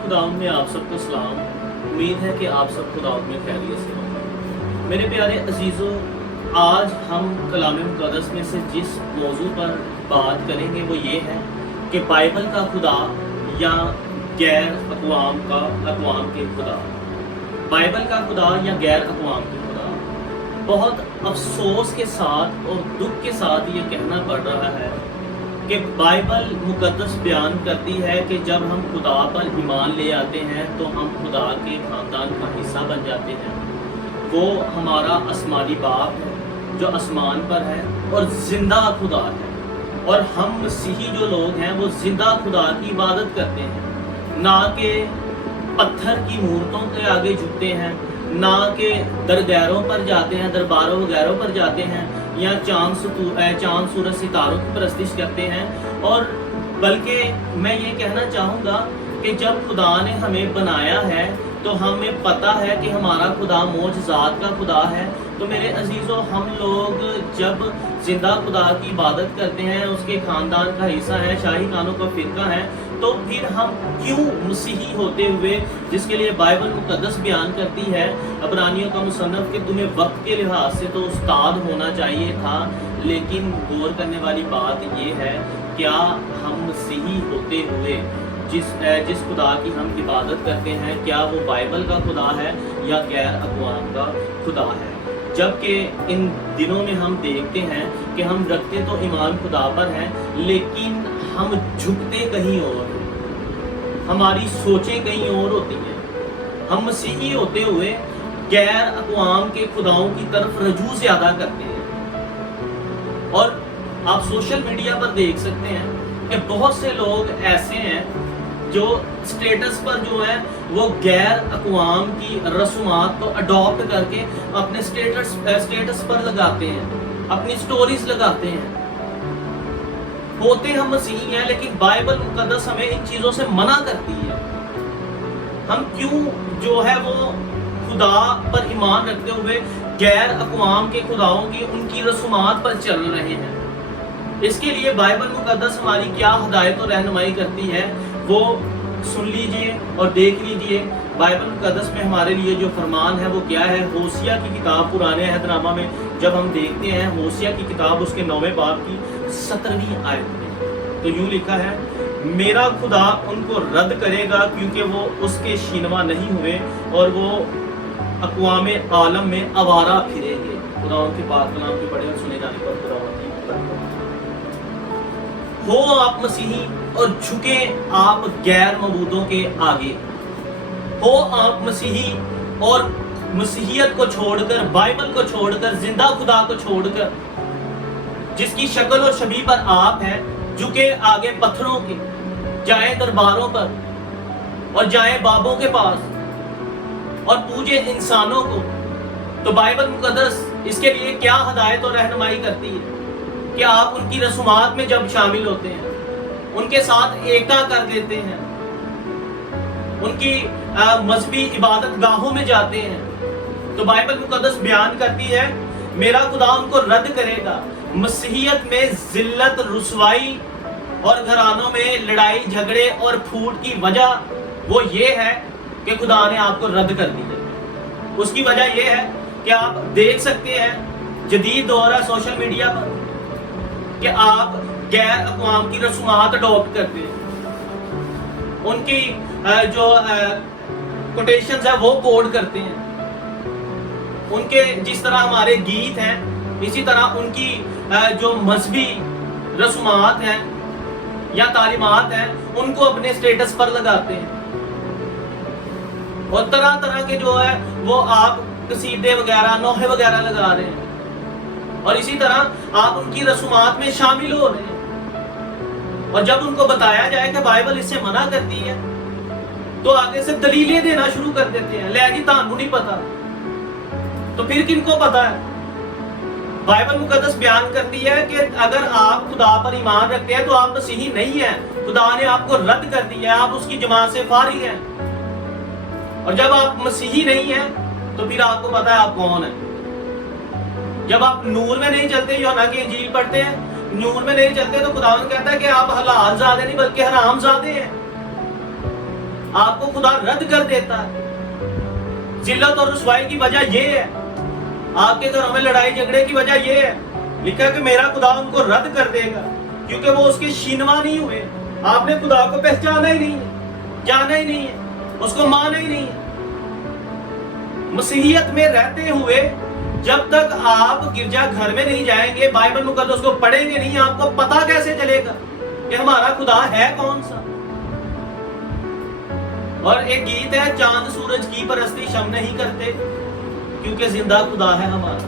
खुदावंद में आप सबको सलाम। उम्मीद है कि आप सब खुदावंद में खैरियत से होंगे। मेरे प्यारे अजीज़ों, आज हम कलाम मुक़द्दस में से जिस मौजू पर बात करेंगे वो ये है कि बाइबल का खुदा या गैर अक़वाम के खुदा। बाइबल का खुदा या गैर अक़वाम के खुदा। बहुत अफसोस के साथ और दुख के साथ ये कहना पड़ रहा है कि बाइबल मुक़द्दस बयान करती है कि जब हम खुदा पर ईमान ले आते हैं तो हम खुदा के ख़ानदान का हिस्सा बन जाते हैं। वो हमारा आसमानी बाप है जो आसमान पर है और ज़िंदा खुदा है, और हम मसीही जो लोग हैं वो ज़िंदा खुदा की इबादत करते हैं, ना कि पत्थर की मूर्तों के आगे झुकते हैं, ना कि दरगाहों पर जाते हैं, दरबारों वगैरह पर जाते हैं, या चांद सूरज सितारों की परस्तिश करते हैं। और बल्कि मैं ये कहना चाहूँगा कि जब खुदा ने हमें बनाया है तो हमें पता है कि हमारा खुदा मौजज़ात का खुदा है। तो मेरे अजीज़ों, हम लोग जब जिंदा खुदा की इबादत करते हैं, उसके ख़ानदान का हिस्सा है, शाही खानों का फ़िरका है, तो फिर हम क्यों मसीही होते हुए, जिसके लिए बाइबल मुक़द्दस बयान करती है अबरानियों का मुसन्नफ़, कि तुम्हें वक्त के लिहाज से तो उस्ताद होना चाहिए था, लेकिन गौर करने वाली बात ये है, क्या हम मसीही होते हुए जिस खुदा की हम इबादत करते हैं, क्या वो बाइबल का खुदा है या गैर अक़वाम का खुदा है? जबकि इन दिनों में हम देखते हैं कि हम रखते तो ईमान खुदा पर हैं, लेकिन हम झुकते कहीं और, हमारी सोचें कहीं और होती हैं। हम मसीही होते हुए गैर अक़वाम के खुदाओं की तरफ रजू ज़्यादा करते हैं। और आप सोशल मीडिया पर देख सकते हैं कि बहुत से लोग ऐसे हैं जो स्टेटस पर जो है वो गैर अक़वाम की रसूमात को अडॉप्ट करके अपने स्टेटस पर लगाते हैं, अपनी स्टोरीज लगाते हैं। होते हम मसीही हैं, लेकिन बाइबल मुक़द्दस हमें इन चीज़ों से मना करती है। हम क्यों जो है वो खुदा पर ईमान रखते हुए गैर अक़वाम के खुदाओं की उनकी रसूमात पर चल रहे हैं? इसके लिए बाइबल मुक़द्दस हमारी क्या हिदायत और रहनुमाई करती है वो सुन लीजिए और देख लीजिए। बाइबल मुक़द्दस में हमारे लिए जो फरमान है वो क्या है। होसिया की किताब पुराने अहदनामा में जब हम देखते हैं, होसिया की किताब उसके 9वें बाब की 17वीं आयत में तो यूँ लिखा है, मेरा खुदा उनको रद्द करेगा क्योंकि वो उसके शीनवा नहीं हुए और वो अक़वाम आलम में आवारा फिरेंगे। खुदाओं के पाक कलाम के पढ़े और सुने जाने पर खुदा हो आप मसीही और झुके आप गैर मबूदों के आगे। हो आप मसीही और मसीहियत को छोड़कर, बाइबल को छोड़कर, जिंदा खुदा को छोड़कर, जिसकी शक्ल और शबीह पर आप हैं, झुके आगे पत्थरों के, जाए दरबारों पर और जाए बाबों के पास और पूजे इंसानों को। तो बाइबल मुक़द्दस इसके लिए क्या हिदायत और रहनुमाई करती है कि आप उनकी रसूमात में जब शामिल होते हैं, उनके साथ एका कर देते हैं, उनकी मजहबी इबादत गाहों में जाते हैं, तो बाइबल मुक़द्दस बयान करती है मेरा खुदा उनको रद्द करेगा। मसीहियत में जिल्लत, रुसवाई और घरानों में लड़ाई झगड़े और फूट की वजह वो ये है कि खुदा ने आपको रद्द कर दिया। उसकी वजह ये है कि आप देख सकते हैं जदीद दौर है सोशल मीडिया पर कि आप गैर अक़वाम की रसूमात अडॉप्ट करते हैं, उनकी जो कोटेशंस है वो कोड करते हैं। उनके जिस तरह हमारे गीत हैं, इसी तरह उनकी जो मजहबी रसूमात हैं या तालीमात हैं उनको अपने स्टेटस पर लगाते हैं। और तरह तरह के जो है वो आप कसीदे वगैरह, नोहे वगैरह लगा रहे हैं, और इसी तरह आप उनकी रसूमात में शामिल हो रहे हैं। और जब उनको बताया जाए कि बाइबल इससे मना करती है तो आगे से दलीलें देना शुरू कर देते हैं, ले जी तानू नहीं पता, तो फिर किनको पता है? बाइबल मुक़द्दस बयान करती है कि अगर आप खुदा पर ईमान रखते हैं तो आप मसीही नहीं हैं, खुदा ने आपको रद्द कर दिया है, आप उसकी जमात से फारिग हैं। और जब आप मसीही नहीं हैं तो फिर आपको पता है आप कौन है। जब आप नूर में नहीं चलते, यूहन्ना की इंजील पढ़ते हैं, नूर में नहीं चलते, तो खुदावंद कहता है कि आप हलाल ज़ादे नहीं बल्कि हराम ज़ादे हैं। آپ کو خدا رد کر دیتا ہے۔ ذلت اور رسوائی کی وجہ یہ ہے، آپ کے گھروں میں لڑائی جھگڑے کی وجہ یہ ہے، لکھا ہے کہ میرا خدا ان کو رد کر دے گا، کیونکہ وہ اس کے شینوا نہیں ہوئے۔ آپ نے خدا کو پہچانا ہی نہیں ہے، جانا ہی نہیں ہے، اس کو مانا ہی نہیں ہے۔ مسیحیت میں رہتے ہوئے جب تک آپ گرجا گھر میں نہیں جائیں گے، بائبل مقدس کو پڑھیں گے نہیں، آپ کو پتا کیسے چلے گا کہ ہمارا خدا ہے کون سا؟ اور ایک گیت ہے، چاند سورج کی پرستی ہم نہیں کرتے کیونکہ زندہ خدا ہے ہمارا۔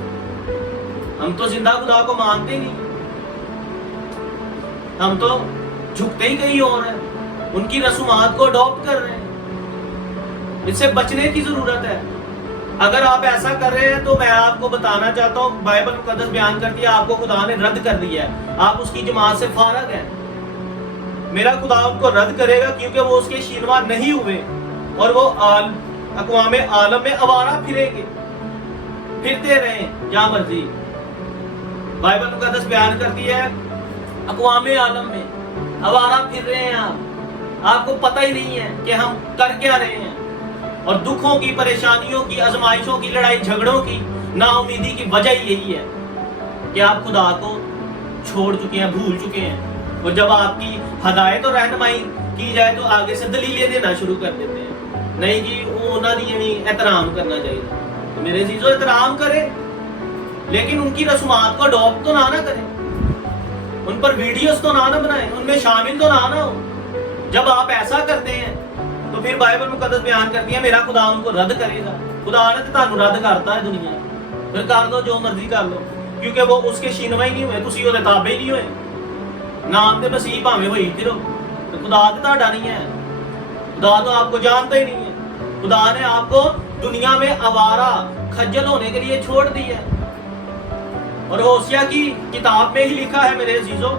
ہم تو زندہ خدا کو مانتے نہیں، ہم تو جھکتے ہی کہیں اور ہیں، ان کی رسومات کو اڈاپٹ کر رہے ہیں۔ اس سے بچنے کی ضرورت ہے۔ اگر آپ ایسا کر رہے ہیں تو میں آپ کو بتانا چاہتا ہوں، بائبل مقدس بیان کرتی ہے آپ کو خدا نے رد کر دیا ہے، آپ اس کی جماعت سے فارغ ہیں۔ میرا خدا ان کو رد کرے گا کیونکہ وہ اس کے شینوا نہیں ہوئے، اور وہ اقوام عالم میں آوارہ پھریں گے، پھرتے رہیں جہاں مرضی۔ بائبل مقدس بیان کرتی ہے اقوام عالم میں آوارہ پھر رہے ہیں آپ کو پتہ ہی نہیں ہے کہ ہم کر کیا رہے ہیں۔ اور دکھوں کی، پریشانیوں کی، آزمائشوں کی، لڑائی جھگڑوں کی، نا امیدی کی وجہ یہی ہے کہ آپ خدا کو چھوڑ چکے ہیں، بھول چکے ہیں۔ اور جب آپ کی ہدایت اور رہنمائی کی جائے تو آگے سے دلیلیں دینا شروع کر دیتے ہیں، نہیں جی انہوں نے احترام کرنا چاہیے۔ تو میرے عزیزو، احترام کرے لیکن ان کی رسومات کو اڈاپٹ تو نہ کریں، ان پر ویڈیوز تو نہ بنائیں، ان میں شامل تو نہ ہو۔ جب آپ ایسا کرتے ہیں تو پھر بائبل مقدس بیان کرتی ہے میرا خدا ان کو رد کرے گا۔ خدا نے تو تانوں رد کرتا ہے دنیا، پھر کر دو جو مرضی کر لو، کیونکہ وہ اس کے شینوا ہی نہیں ہوئے، تسی وہ تابع ہی نہیں ہوئے۔ نام دے مسیح بھاویں ہوئی پھرو، تو خدا تو تہاڈا نہیں ہے، خدا تو آپ کو جانتا ہی نہیں ہے۔ خدا نے آپ کو دنیا میں آوارہ کھجل ہونے کے لیے چھوڑ دیا ہے۔ اور ہوشیہ کی کتاب میں ہی لکھا ہے میرے عزیزو،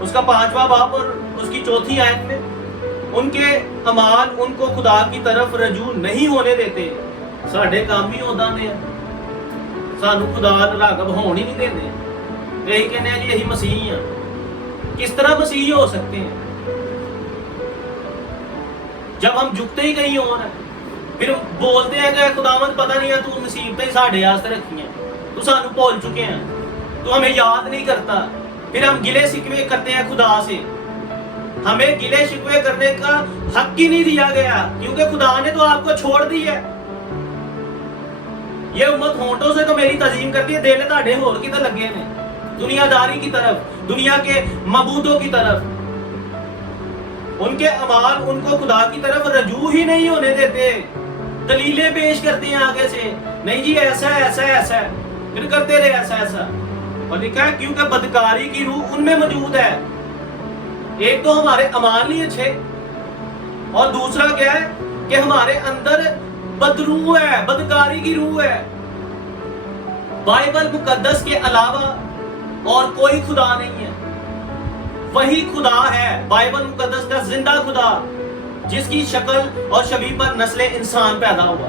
اس کا 5واں باب اور اس کی 4تھی آیت میں، ان کے اعمال ان کو خدا کی طرف رجوع نہیں ہونے دیتے۔ ساڈے کام ہی ہودا نے، سانو خدا راغب ہون ہی نہیں دیندے۔ یہی کہنے ہیں جی یہی مسیح ہیں۔ کس طرح مسیحی ہو سکتے ہیں جب ہم جھکتے ہی کہیں اور ہیں؟ پھر بولتے ہیں کہ خداوند پتہ نہیں ہے تو مصیبتیں ساڈے واسطے رکھی ہیں، تو سانو بھول چکے ہیں، تو ہمیں یاد نہیں کرتا۔ پھر ہم گلے شکوے کرتے ہیں خدا سے۔ ہمیں گلے شکوے کرنے کا حق ہی نہیں دیا گیا، کیونکہ خدا نے تو آپ کو چھوڑ دی ہے۔ یہ امت ہونٹوں سے تو میری تعظیم کرتی ہے، دل تہاڈے ہور کی تے لگے نے، دنیا داری کی طرف، دنیا کے معبودوں کی طرف۔ ان کے اعمال ان کو خدا کی طرف رجوع ہی نہیں ہونے دیتے، دلیلیں پیش کرتے ہیں آگے سے، نہیں جی ایسا ہے ایسا ہے ایسا ہے، پھر کرتے رہے ایسا ایسا۔ اور لکھا ہے کیونکہ بدکاری کی روح ان میں موجود ہے۔ ایک تو ہمارے اعمال نہیں اچھے، اور دوسرا کیا ہے کہ ہمارے اندر بدروح ہے، بدکاری کی روح ہے۔ بائبل مقدس کے علاوہ اور کوئی خدا نہیں ہے، وہی خدا ہے، بائبل مقدس کا زندہ خدا، جس کی شکل اور شبیہ پر نسل انسان پیدا ہوا،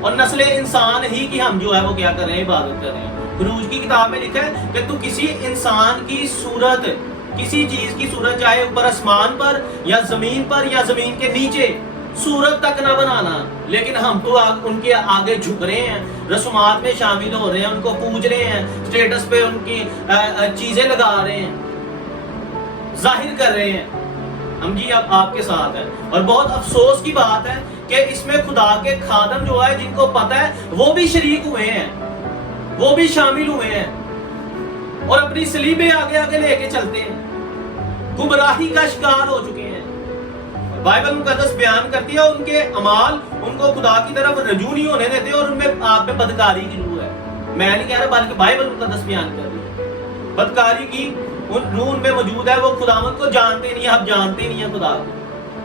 اور نسل انسان ہی کی ہم جو ہے وہ کیا کر رہے ہیں، عبادت کر رہے ہیں۔ خروج کی کتاب میں لکھا ہے کہ تو کسی انسان کی صورت، کسی چیز کی صورت، چاہے اوپر آسمان پر یا زمین پر یا زمین کے نیچے، صورت تک نہ بنانا، لیکن ہم تو ان کے آگے جھک رہے ہیں، رسومات میں شامل ہو رہے ہیں، ان کو پوج رہے ہیں، سٹیٹس پہ ان کی چیزیں لگا رہے ہیں، ظاہر کر رہے ہیں ہم جی اب آپ کے ساتھ ہیں۔ اور بہت افسوس کی بات ہے کہ اس میں خدا کے خادم جو ہے، جن کو پتہ ہے، وہ بھی شریک ہوئے ہیں، وہ بھی شامل ہوئے ہیں، اور اپنی صلیبیں آگے آگے لے کے چلتے ہیں، گمراہی کا شکار ہو چکے ہیں۔ بائبل مقدس بیان کرتی ہے ان کے اعمال ان کو خدا کی طرف رجوع نہیں ہونے دیتے، اور ان میں آپ میں بدکاری کی روح ہے۔ میں نہیں کہہ رہا بلکہ بائبل مقدس بیان کر رہی ہے، بدکاری کی روح ان میں موجود ہے۔ وہ خداوند کو جانتے نہیں، آپ جانتے نہیں ہیں خدا کو،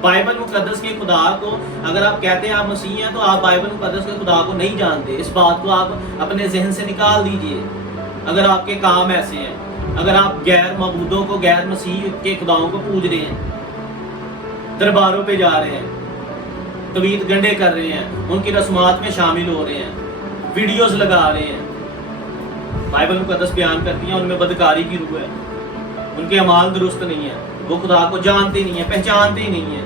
بائبل مقدس کے خدا کو۔ اگر آپ کہتے ہیں آپ مسیح ہیں تو آپ بائبل مقدس کے خدا کو نہیں جانتے۔ اس بات کو آپ اپنے ذہن سے نکال دیجئے۔ اگر آپ کے کام ایسے ہیں، اگر آپ غیر معبودوں کو، غیر مسیح کے خداؤں کو پوج رہے ہیں، درباروں پہ جا رہے ہیں، توید گنڈے کر رہے ہیں، ان کی رسومات میں شامل ہو رہے ہیں، ویڈیوز لگا رہے ہیں، بائبل مقدس بیان کرتی ہیں ان میں بدکاری کی روح ہے، ان کے اعمال درست نہیں ہیں، وہ خدا کو جانتے نہیں ہیں، پہچانتے ہی نہیں ہیں۔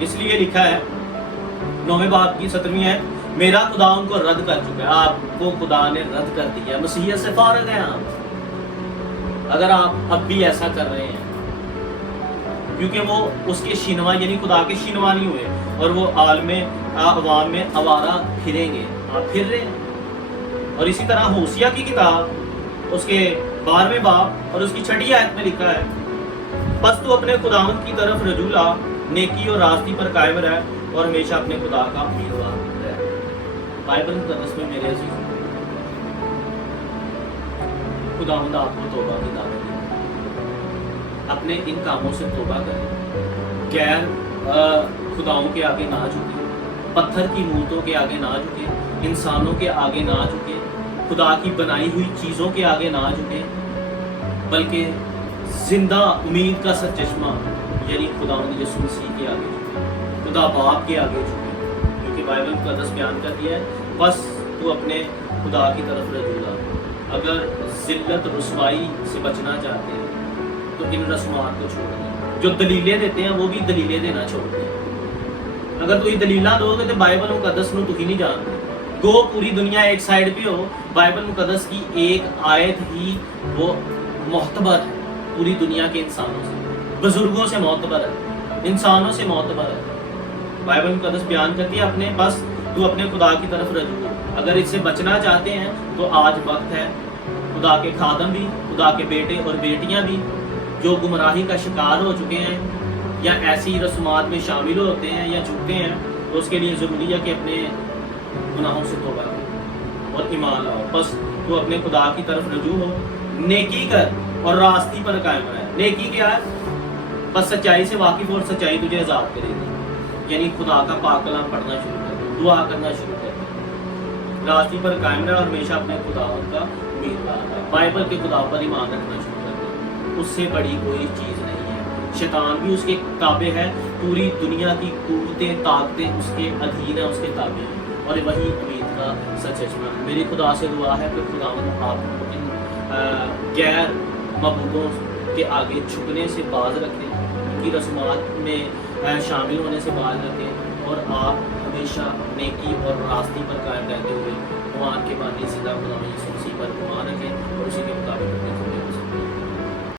اس لیے لکھا ہے 9वें बाब की 17वीं आयत, मेरा खुदा उनको रद्द कर चुका है, आपको खुदा ने रद्द कर दिया, मसीहियत से फारग हैं आप। अगर आप अब भी ऐसा कर रहे हैं, क्योंकि वो उसके शिनवा यानी खुदा के शिनवा नहीं हुए और वो अवाम में आवारा फिरेंगे, आप फिर रहे हैं। और इसी तरह होशिया की किताब उसके 12वें बाब और उसकी 6ठी आयत में लिखा है, बस तू अपने खुदावंद की तरफ रजू ला, नेकी और रास्ती पर कायम रह और हमेशा अपने खुदा का उम्मीदवार रह। बाइबल मुकद्दस में मेरे अजीज, खुदावंद आपको तौबा की दावत देता है। अपने इन कामों से तौबा करें, गैर खुदाओं के आगे ना झुके, पत्थर की मूर्तों के आगे ना झुके, इंसानों के आगे ना झुके, खुदा की बनाई हुई चीज़ों के आगे ना झुके, बल्कि जिंदा उम्मीद का सचचश्मा यानी खुदावंद यीशु मसीह के आगे झुके, खुदा बाप के आगे झुके। क्योंकि बाइबल मुकद्दस बयान करती है, बस तू अपने खुदा की तरफ रजू ला। अगर जिल्लत रुसवाई से बचना चाहते हैं तो इन रस्मात को छोड़ दें। जो दलीलें देते हैं वो भी दलीलें देना छोड़ दें। अगर तू दलीलां दोगे तो बाइबल मुकद्दस नूं तुसीं नहीं जानते। गो पूरी दुनिया एक साइड पे हो, बाइबल मुकद्दस की एक आयत ही वो मोहतबर है पूरी दुनिया के इंसानों से, बुजुर्गों से मोहतबर है, इंसानों से मोहतबर है। बाइबल मुकद्दस बयान करती है, अपने बस तू अपने खुदा की तरफ रजू। अगर इससे बचना चाहते हैं तो आज वक्त है। खुदा के खादम भी, खुदा के बेटे और बेटियां भी जो गुमराही का शिकार हो चुके हैं या ऐसी रस्मात में शामिल होते हैं या झुकते हैं, तो उसके लिए ज़रूरी है कि अपने गुनाहों से तौबा करो और ईमान लाओ। बस तू अपने खुदा की तरफ रजू हो, नेकी कर और रास्ती पर कायम रहे। नेकी क्या है? बस सच्चाई से वाकिफ और सच्चाई तुझे आज़ाद करेगी। यानी खुदा का पाक कलाम पढ़ना शुरू कर दो, दुआ करना शुरू कर दो, रास्ते पर कायम रहे और हमेशा अपने खुदा का उम्मीदवार रहे। बाइबल के खुदा पर ईमान रखना शुरू कर दो, उससे बड़ी कोई चीज़ नहीं है। शैतान भी उसके ताबे है, पूरी दुनिया की कुव्वतें ताकतें उसके अधीन है, उसके ताबे हैं, और वही उम्मीद का सचचश्मा। मेरी खुदा से दुआ है कि खुदा आपको इन गैर मबूदों के आगे झुकने से बाज रखें, उनकी रस्मात में शामिल होने से बाज रखें, और आप हमेशा नेकी और रास्ते पर कायम रहते हुए कुरान के बानी सीधा खुदा यीशु मसीह पर ईमान रखें और उसी के मुताबिक